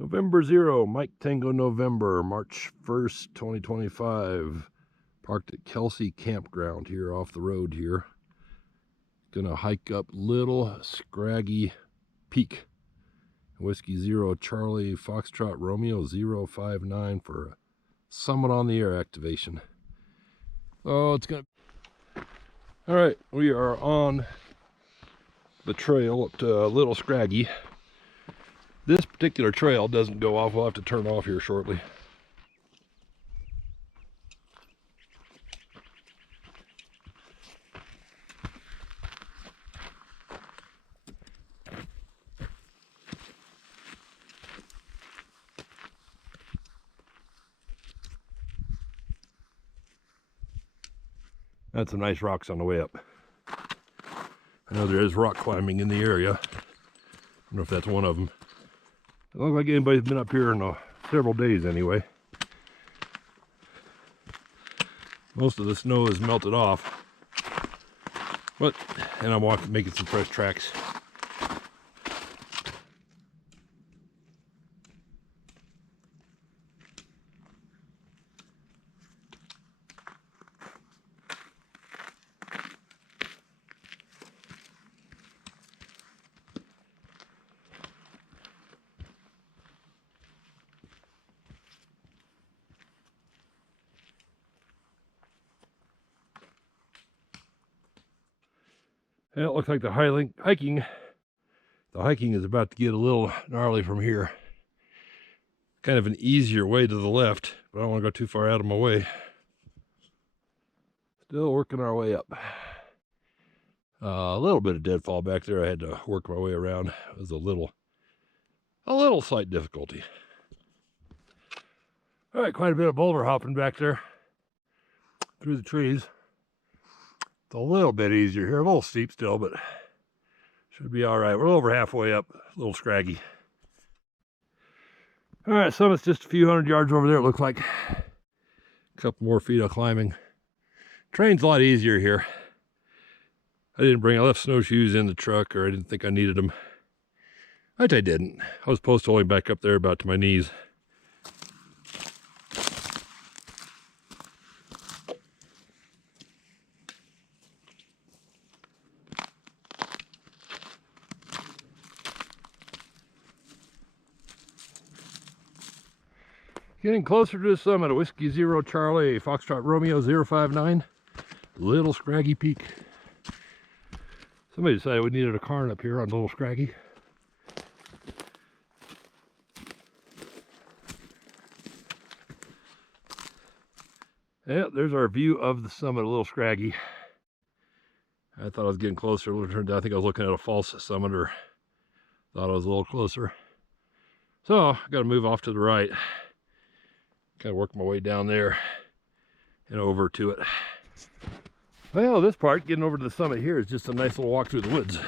November 0, Mike Tango November, March 1st, 2025. Parked at Kelsey Campground here off the road here. Gonna hike up Little Scraggy Peak. Whiskey 0 Charlie Foxtrot Romeo 059 for a Summit on the Air activation. Oh, it's gonna... Alright, we are on the trail up to Little Scraggy. This particular trail doesn't go off. We'll have to turn off here shortly. That's some nice rocks on the way up. I know there is rock climbing in the area. I don't know if that's one of them. It looks like anybody's been up here in several days anyway. Most of the snow is melted off. And I'm making some fresh tracks. And it looks like the hiking is about to get a little gnarly from here. Kind of an easier way to the left, but I don't want to go too far out of my way. Still working our way up. A little bit of deadfall back there. I had to work my way around. It was a little slight difficulty. All right, quite a bit of boulder hopping back there through the trees. It's a little bit easier here, a little steep still, but should be all right. We're over halfway up Little Scraggy. All right, summit's just a few hundred yards over there, it looks like. A couple more feet of climbing. Terrain's a lot easier here. I left snowshoes in the truck, or I didn't think I needed them. I didn't. I was post holing back up there about to my knees. Getting closer to the summit of Whiskey 0 Charlie Foxtrot Romeo 059, Little Scraggy Peak. Somebody decided we needed a cairn up here on Little Scraggy. Yeah, there's our view of the summit of Little Scraggy. I thought I was getting closer. It turned out I think I was looking at a false summit, or thought I was a little closer. So I got to move off to the right. Kind of work my way down there and over to it. Well, this part, getting over to the summit here, is just a nice little walk through the woods.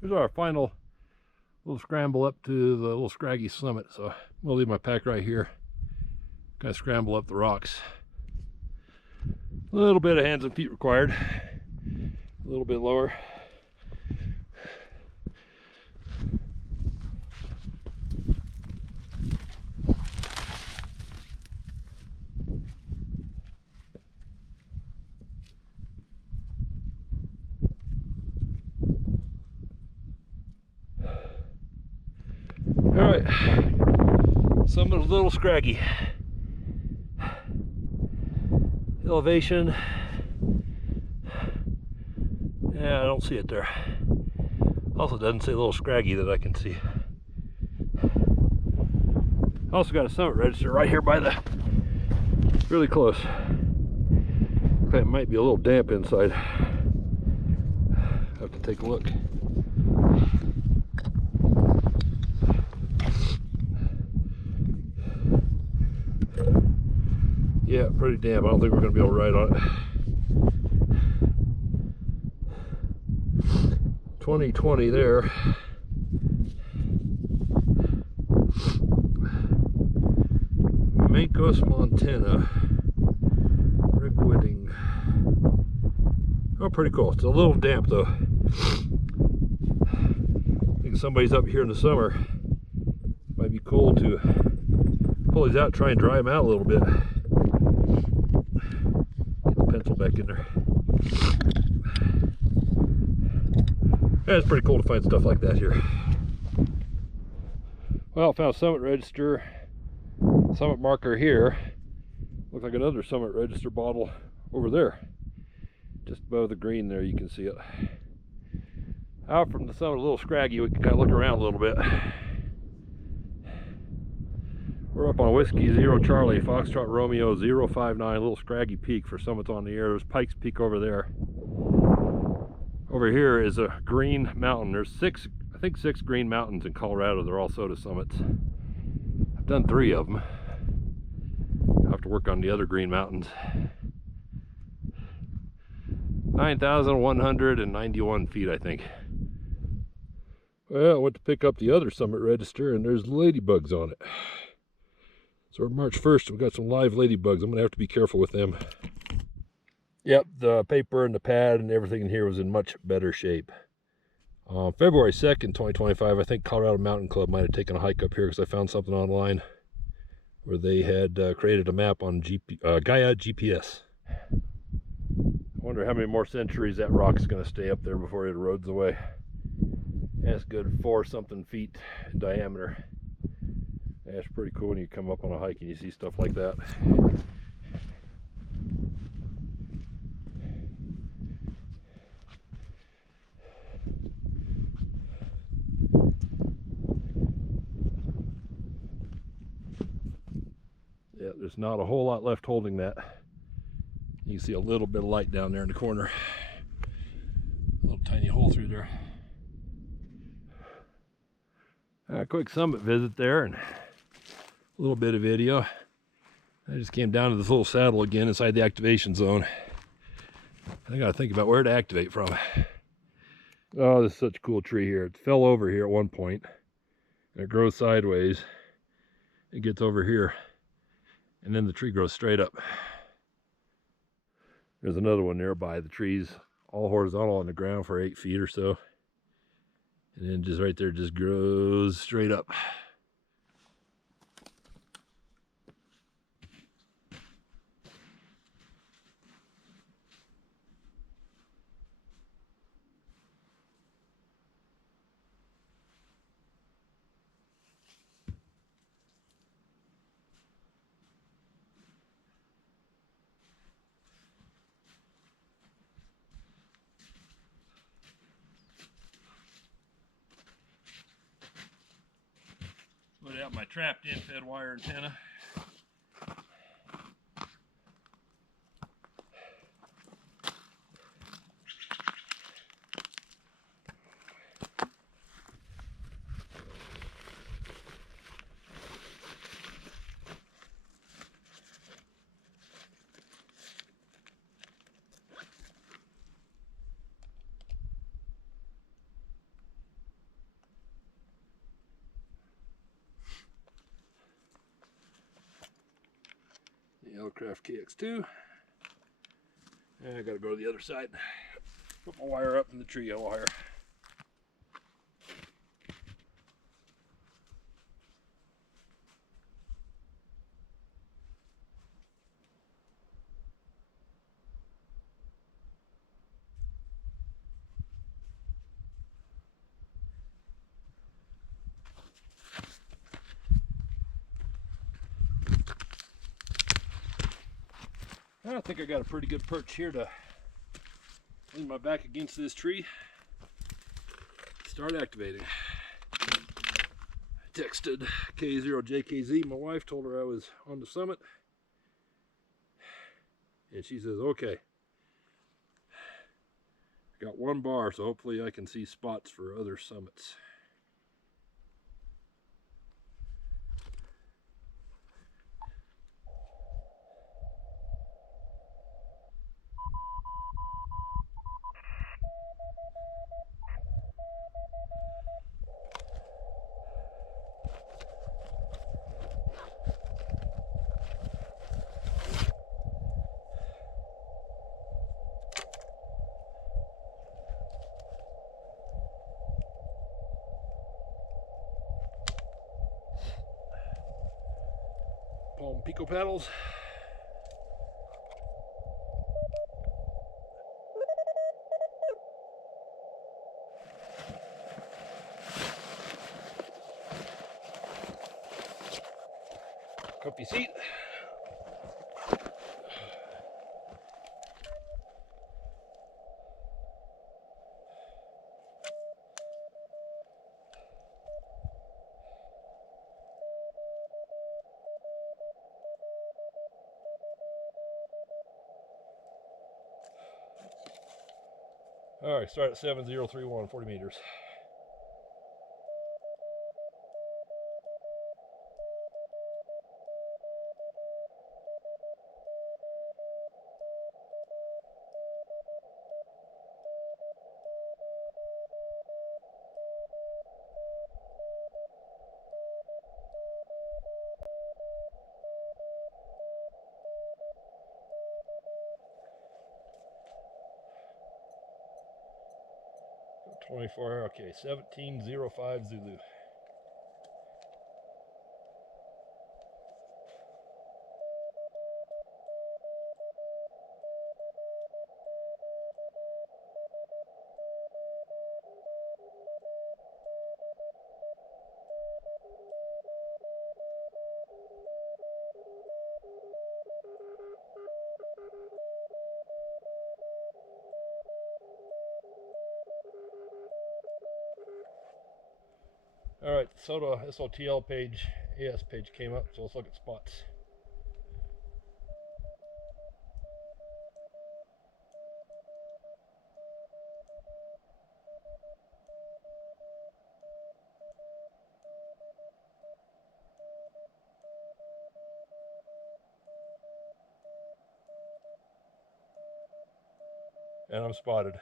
Here's our final little scramble up to the Little Scraggy summit. So we'll leave my pack right here. Kind of scramble up the rocks. A little bit of hands and feet required. A little bit lower. All right, summit of Little Scraggy. Elevation, yeah, I don't see it there. Also doesn't say Little Scraggy that I can see. Also got a summit register right here by really close. It might be a little damp inside. Have to take a look. Yeah, pretty damp. I don't think we're going to be able to ride on it. 2020 there. Mancos, Montana. Rick Whitting. Oh, pretty cool. It's a little damp though. I think somebody's up here in the summer. Might be cool to pull these out, try and dry them out a little bit. Get the pencil back in there. Yeah, it's pretty cool to find stuff like that here. Well, I found a summit register, summit marker here. Looks like another summit register bottle over there. Just above the green there, you can see it. Out from the summit of Little Scraggy, we can kind of look around a little bit. We're up on Whiskey Zero Charlie, Foxtrot Romeo 059, Little Scraggy Peak for summits on the air. There's Pikes Peak over there. Over here is a green mountain. There's I think six green mountains in Colorado. They're all SOTA summits. I've done 3 of them. I'll have to work on the other green mountains. 9,191 feet, I think. Well, I went to pick up the other summit register and there's ladybugs on it. So March 1st, we've got some live ladybugs. I'm gonna have to be careful with them. Yep, the paper and the pad and everything in here was in much better shape. February 2nd, 2025, I think Colorado Mountain Club might have taken a hike up here because I found something online where they had created a map on Gaia GPS. I wonder how many more centuries that rock's going to stay up there before it erodes away. That's good 4-something feet in diameter. That's pretty cool when you come up on a hike and you see stuff like that. Yeah, there's not a whole lot left holding that. You can see a little bit of light down there in the corner. A little tiny hole through there. A quick summit visit there and a little bit of video. I just came down to this little saddle again inside the activation zone. I gotta think about where to activate from. Oh, this is such a cool tree here. It fell over here at one point and it grows sideways. It gets over here and then the tree grows straight up. There's another one nearby. The tree's all horizontal on the ground for 8 feet or so. And then just right there, just grows straight up. Put out my trapped in fed wire antenna. Yellowcraft KX2. And I gotta go to the other side. Put my wire up in the tree wire. I think I got a pretty good perch here to lean my back against this tree. Start activating. I texted K0JKZ, my wife, told her I was on the summit. And she says, okay. I got 1 bar, so hopefully I can see spots for other summits. Call them Pico paddles. Comfy seat. All right, start at 7031, 40 meters. Go 24, okay, 1705 Zulu. All right, SOTA SOTL page, AS page came up, so let's look at spots. And I'm spotted.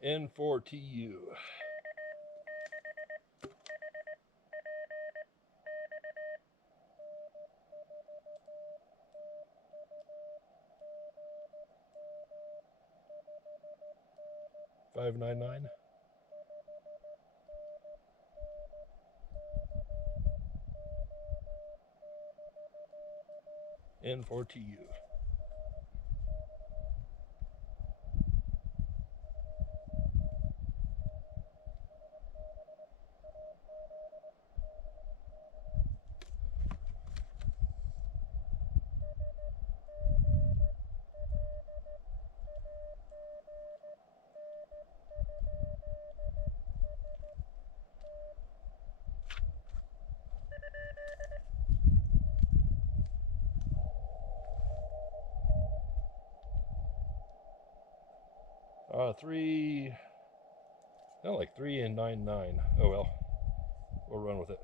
N4TU. $599. N4TU. Like 3 and 99. Oh well, we'll run with it.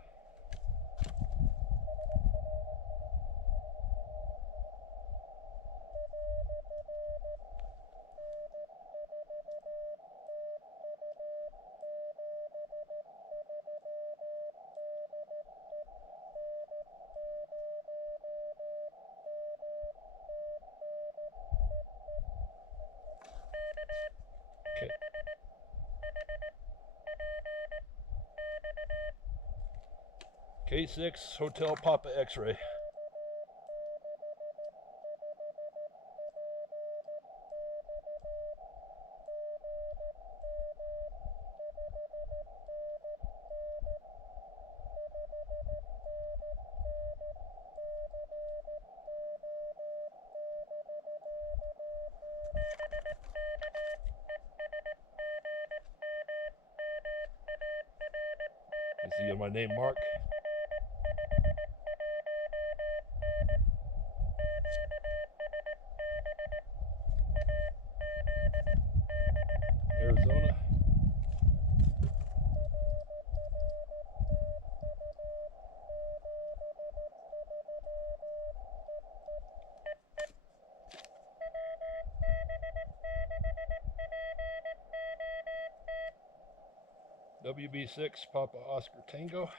Okay. K6 Hotel Papa X-ray. You see my name mark. Arizona. WB6 Papa Oscar Tango.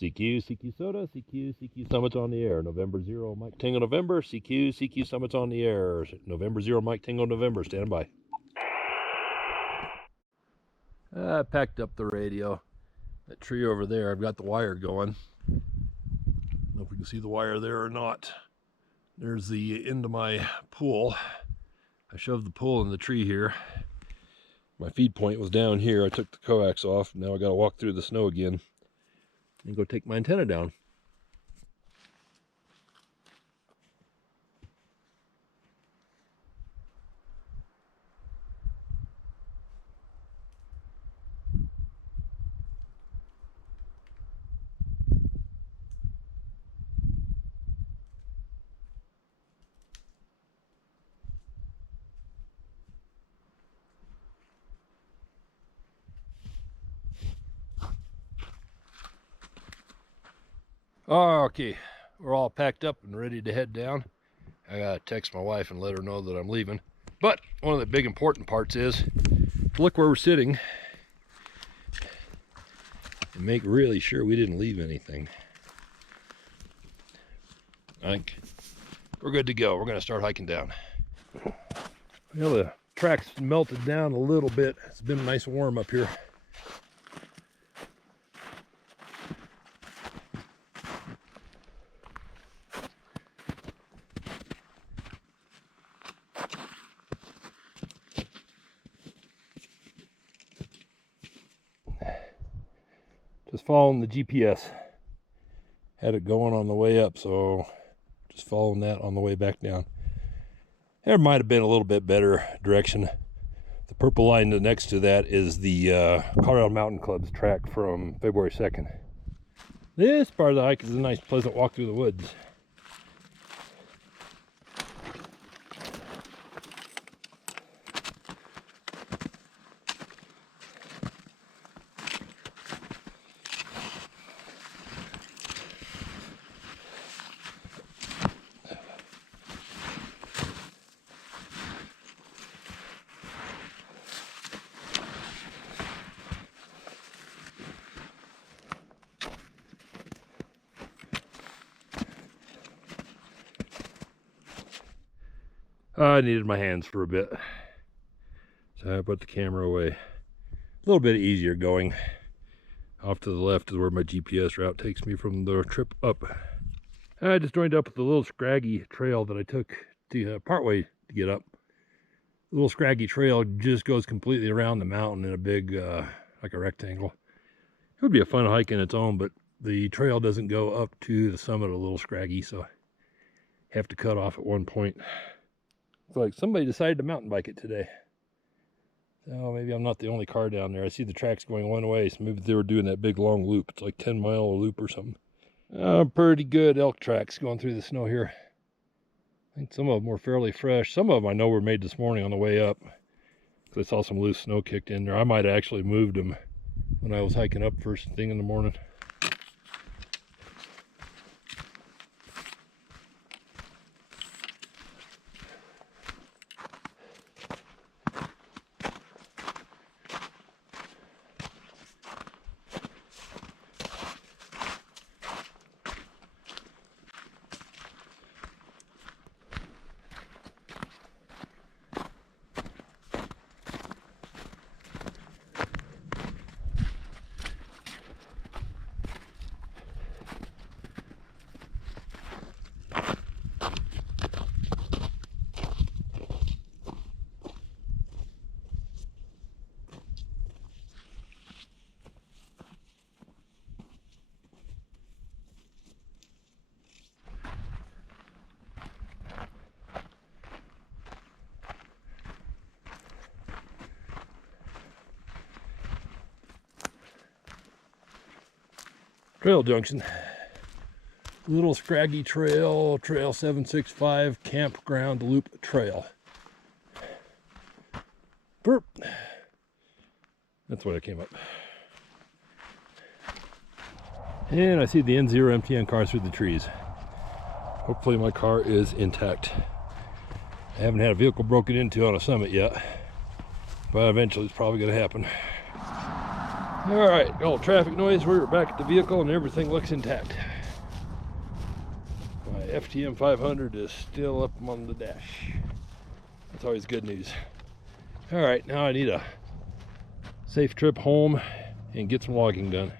CQ, CQ SOTA, CQ, CQ Summits on the air. November 0, Mike Tango November. CQ, CQ Summits on the air. November 0, Mike Tango November. Stand by. I packed up the radio. That tree over there, I've got the wire going. I don't know if we can see the wire there or not. There's the end of my pool. I shoved the pool in the tree here. My feed point was down here. I took the coax off. Now I got to walk through the snow again and go take my antenna down. Okay, we're all packed up and ready to head down. I gotta text my wife and let her know that I'm leaving. But one of the big important parts is to look where we're sitting and make really sure we didn't leave anything. I think we're good to go. We're gonna start hiking down. Well, the track's melted down a little bit. It's been nice and warm up here. Just following the GPS. Had it going on the way up, so just following that on the way back down. There might have been a little bit better direction. The purple line next to that is the Colorado Mountain Club's track from February 2nd. This part of the hike is a nice, pleasant walk through the woods. I needed my hands for a bit, so I put the camera away. A little bit easier going. Off to the left is where my GPS route takes me from the trip up. I just joined up with the Little Scraggy trail that I took to partway to get up. The Little Scraggy trail just goes completely around the mountain in a big, like a rectangle. It would be a fun hike in its own, but the trail doesn't go up to the summit of Little Scraggy, so I have to cut off at one point. It's like somebody decided to mountain bike it today. So maybe I'm not the only car down there. I see the tracks going one way, so maybe they were doing that big long loop. It's like 10-mile loop or something. Pretty good elk tracks going through the snow here. I think some of them were fairly fresh. Some of them I know were made this morning on the way up. I saw some loose snow kicked in there. I might have actually moved them when I was hiking up first thing in the morning. Trail junction. Little Scraggy Trail, Trail 765, Campground Loop Trail. Burp. That's what I came up. And I see the N0 MTN car through the trees. Hopefully my car is intact. I haven't had a vehicle broken into on a summit yet, but eventually it's probably going to happen. All right, got a little traffic noise. We're back at the vehicle and everything looks intact. My FTM 500 is still up on the dash. That's always good news. All right, now I need a safe trip home and get some logging done.